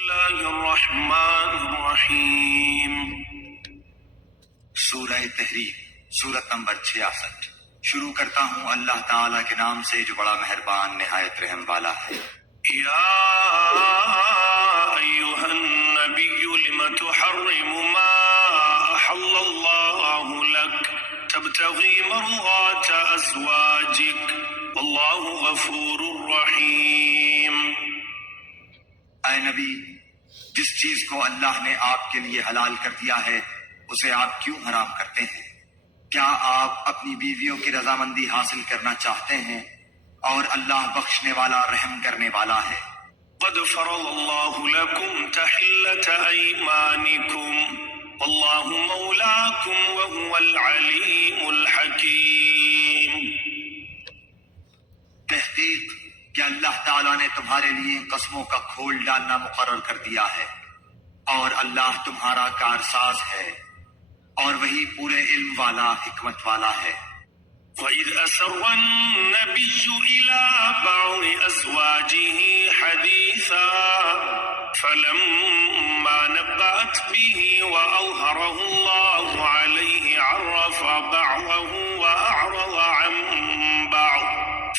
اللہ الرحمن الرحیم۔ سورہ تحریم، سورت نمبر 66۔ شروع کرتا ہوں اللہ تعالیٰ کے نام سے جو بڑا مہربان نہایت رحم والا ہے۔ یا ایھا النبی لم تحرم ما احل اللہ لک تبتغی مرضات ازواجک واللہ غفور رحیم۔ اے نبی، جس چیز کو اللہ نے آپ کے لیے حلال کر دیا ہے اسے آپ کیوں حرام کرتے ہیں؟ کیا آپ اپنی بیویوں کی رضامندی حاصل کرنا چاہتے ہیں؟ اور اللہ بخشنے والا رحم کرنے والا ہے۔ قد فرض اللہ لکم تحلۃ ایمانکم واللہ مولاکم وہو العلیم الحکیم۔ تحقیق کہ اللہ تعالیٰ نے تمہارے لیے قسموں کا کھول ڈالنا مقرر کر دیا ہے، اور اللہ تمہارا کارساز ہے، اور وہی پورے علم والا حکمت والا ہے۔ وَإِذْ أَسَرَّ النَّبِيُّ إِلَىٰ بَعْضِ أَزْوَاجِهِ حَدِيثًا فَلَمَّا نَبَّأَتْ بِهِ وَأَظْهَرَهُ اللَّهُ عَلَيْهِ عَرَّفَ بَعْضَهُ وَأَعْرَضَ عَن بَعْضٍ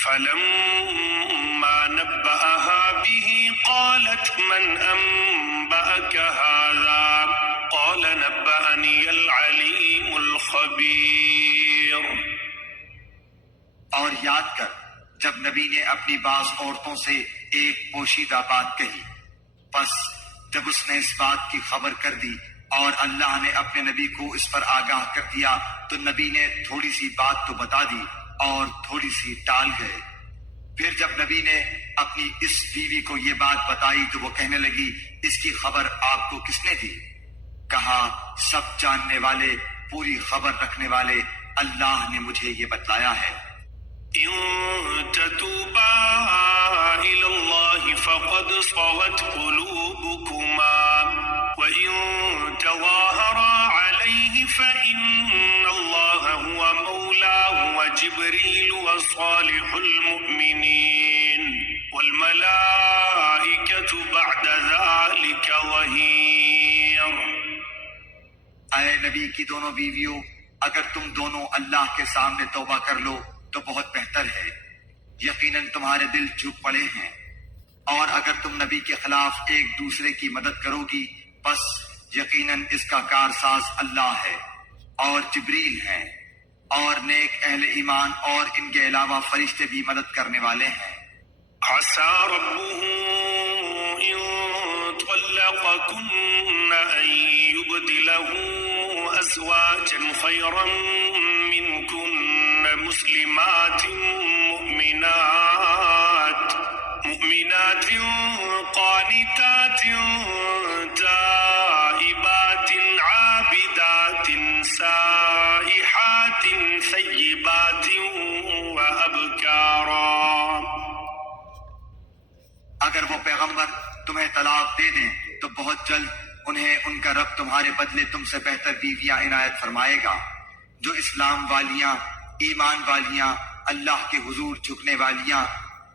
فَلَمَّا نَبَّأَهَا بِهِ قَالَتْ مَنْ أَنبَأَكَ هَٰذَا قَالَ نَبَّأَنِيَ الْعَلِيمُ الْخَبِيرُ۔ اور یاد کر جب نبی نے اپنی بعض عورتوں سے ایک پوشیدہ بات کہی، پس جب اس نے اس بات کی خبر کر دی اور اللہ نے اپنے نبی کو اس پر آگاہ کر دیا تو نبی نے تھوڑی سی بات تو بتا دی اور تھوڑی سی ٹال گئے۔ پھر جب نبی نے اپنی اس بیوی کو یہ بات بتائی تو وہ کہنے لگی، اس کی خبر آپ کو کس نے دی؟ کہا، سب جاننے والے، پوری خبر رکھنے والے اللہ نے مجھے یہ بتلایا ہے۔ إن تتوبا إلى الله فقد صغت قلوبكما وإن تظاهرا عليه فإن الله هو مولاه وجبريل وصالح المؤمنين والملائكة بعد ذلك ظهير۔ اے نبی کی دونوں بیویوں، اگر تم دونوں اللہ کے سامنے توبہ کر لو تو بہت بہتر ہے، یقیناً تمہارے دل جھک پڑے ہیں، اور اگر تم نبی کے خلاف ایک دوسرے کی مدد کرو گی پس یقیناً اس کا کارساز اللہ ہے اور جبریل ہیں اور نیک اہل ایمان اور ان کے علاوہ فرشتے بھی مدد کرنے والے ہیں۔ عسى ربه إن طلقكن أن يبدله أزواجا خيرا منكن مسلمات مؤمنات قانتات تائبات عابدات سائحات ثيبات وأبكارا۔ اگر وہ پیغمبر تمہیں طلاق دے دیں تو بہت جلد انہیں ان کا رب تمہارے بدلے تم سے بہتر بیویاں عنایت فرمائے گا، جو اسلام والیاں، ایمان والیاں، اللہ کے حضور جھکنے والیاں،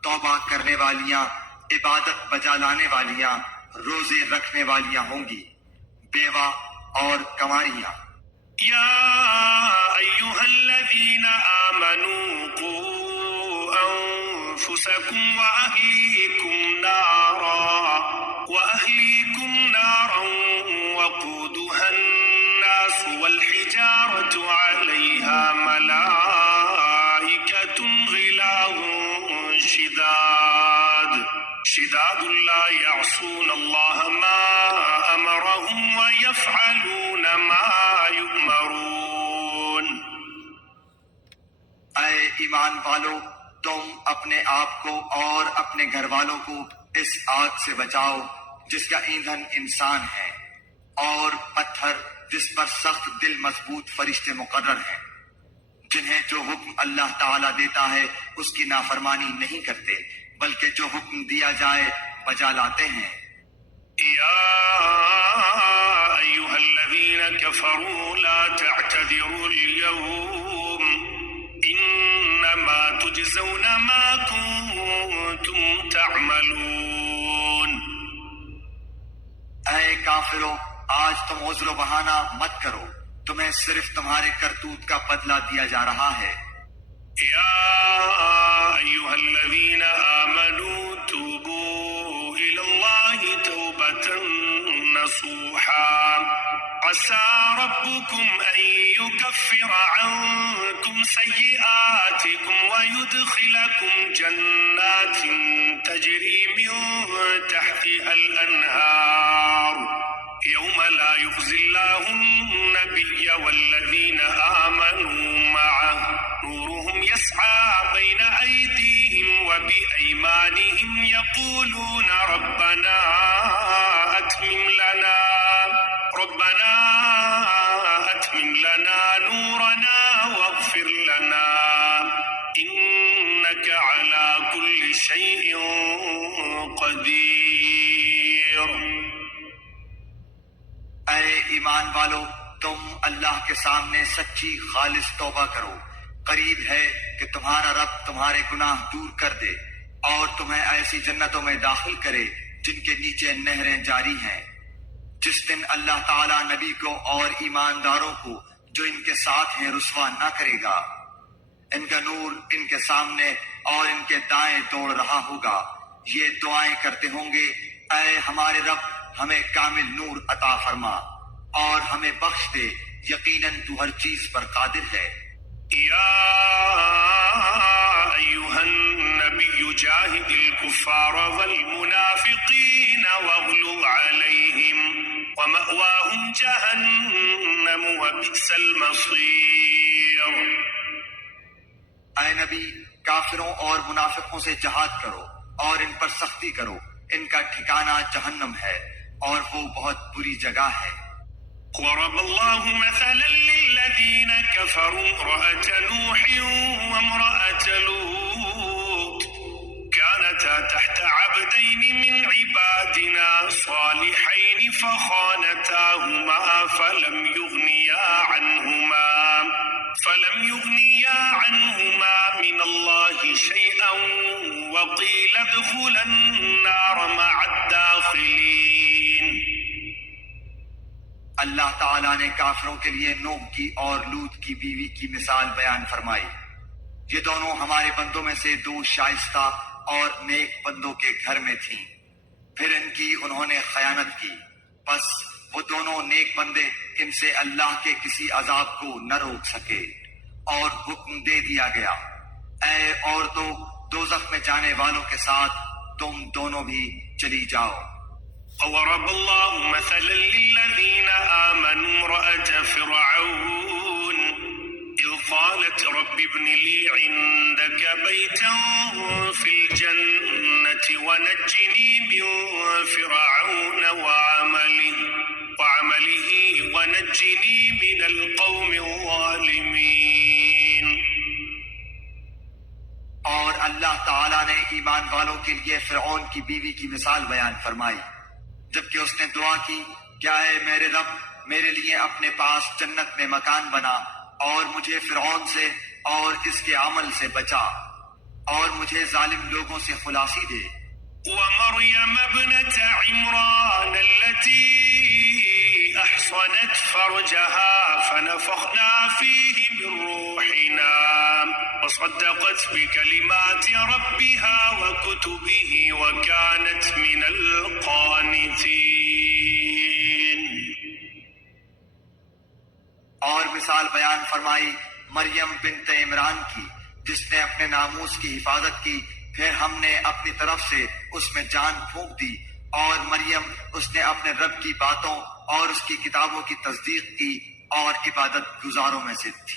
توبہ کرنے والیاں، عبادت بجا لانے والیاں، روزے رکھنے والیاں ہوں گی، بیوہ اور کنواریاں۔ یا ایھا الذین آمنوا قوا انفسکم وأهليكم نارا وقودها الناس والحجارة عليها ملائكة غلاظ شداد لا يعصون الله ما أمرهم ويفعلون ما يؤمرون۔ اے ایمان والو، تم اپنے آپ کو اور اپنے گھر والوں کو اس آگ سے بچاؤ جس کا ایندھن انسان ہے، اور پتھر جس پر سخت دل مضبوط فرشتے مقرر ہیں، جنہیں جو حکم اللہ تعالیٰ دیتا ہے اس کی نافرمانی نہیں کرتے بلکہ جو حکم دیا جائے بجا لاتے ہیں۔ یا ایھا الذین کفروا لا تعتذروا اليوم انما تجزون ما کنتم تعملون۔ اے کافرو، آج تم عذر و بہانہ مت کرو، تمہیں صرف تمہارے کرتوت کا بدلہ دیا جا رہا ہے۔ يا أيها الذين آمنوا توبوا إلى الله توبة نصوحا عسى ربكم أن يكفر عنكم سيئاتكم ويدخلكم جنات تجري من تحتها الأنهار يوم لا يخزي الله النبي والذين آمنوا معه نورهم يسعى بين أيديهم وبأيمانهم يقولون ربنا أتمم لنا نورنا واغفر لنا إنك على كل شيء قدير۔ اے ایمان والو، تم اللہ کے سامنے سچی خالص توبہ کرو، قریب ہے کہ تمہارا رب تمہارے گناہ دور کر دے اور تمہیں ایسی جنتوں میں داخل کرے جن کے نیچے نہریں جاری ہیں۔ جس دن اللہ تعالیٰ نبی کو اور ایمانداروں کو جو ان کے ساتھ ہیں رسوا نہ کرے گا، ان کا نور ان کے سامنے اور ان کے دائیں دوڑ رہا ہوگا، یہ دعائیں کرتے ہوں گے، اے ہمارے رب ہمیں کامل نور عطا فرما اور ہمیں بخش دے، یقیناً تو ہر چیز پر قادر ہے۔ يا أيها النبي جاهد الكفار والمنافقين واغلظ عليهم ومأواهم جهنم وبئس المصير۔ اے نبی، کافروں اور منافقوں سے جہاد کرو اور ان پر سختی کرو، ان کا ٹھکانہ جہنم ہے اور وہ بہت بری جگہ ہے۔ ضرب الله مثلا للذين كفروا امرأة نوح وامرأة لوط كانتا تحت عبدين من عبادنا صالحين فخانتاهما فلم يغنيا عنهما من الله شيئا وقيل ادخلا النار مع الداخلين۔ اللہ تعالیٰ نے کافروں کے لیے نوح کی اور لوط کی بیوی کی مثال بیان فرمائی۔ یہ دونوں ہمارے بندوں میں سے دو شائستہ اور نیک بندوں کے گھر میں تھیں، پھر ان کی انہوں نے خیانت کی، بس وہ دونوں نیک بندے ان سے اللہ کے کسی عذاب کو نہ روک سکے اور حکم دے دیا گیا، اے عورتوں، دوزخ میں جانے والوں کے ساتھ تم دونوں بھی چلی جاؤ۔ وضرب الله مثلا للذين آمنوا امرأة فرعون إذ قالت رب ابن لي عندك بيتا في الجنة ونجني من فرعون وعمله ونجني من القوم الظالمين۔ اور اللہ تعالیٰ نے ایمان والوں کے لیے فرعون کی بیوی کی مثال بیان فرمائی، جبکہ اس نے دعا کی، کیا اے میرے رب، میرے لیے اپنے پاس جنت میں مکان بنا اور مجھے فرعون سے اور اس کے عمل سے بچا اور مجھے ظالم لوگوں سے خلاصی دے۔ ومريم ابنة عمران التي أحصنت فرجها فنفخنا فيه من روحنا وصدقت بكلمات ربها وكتبه وكانت من القانتين۔ اور مثال بیان فرمائی مریم بنت عمران کی، جس نے اپنے ناموس کی حفاظت کی، پھر ہم نے اپنی طرف سے اس میں جان پھونک دی، اور مریم اس نے اپنے رب کی باتوں اور اس کی کتابوں کی تصدیق کی اور عبادت گزاروں میں سے تھی۔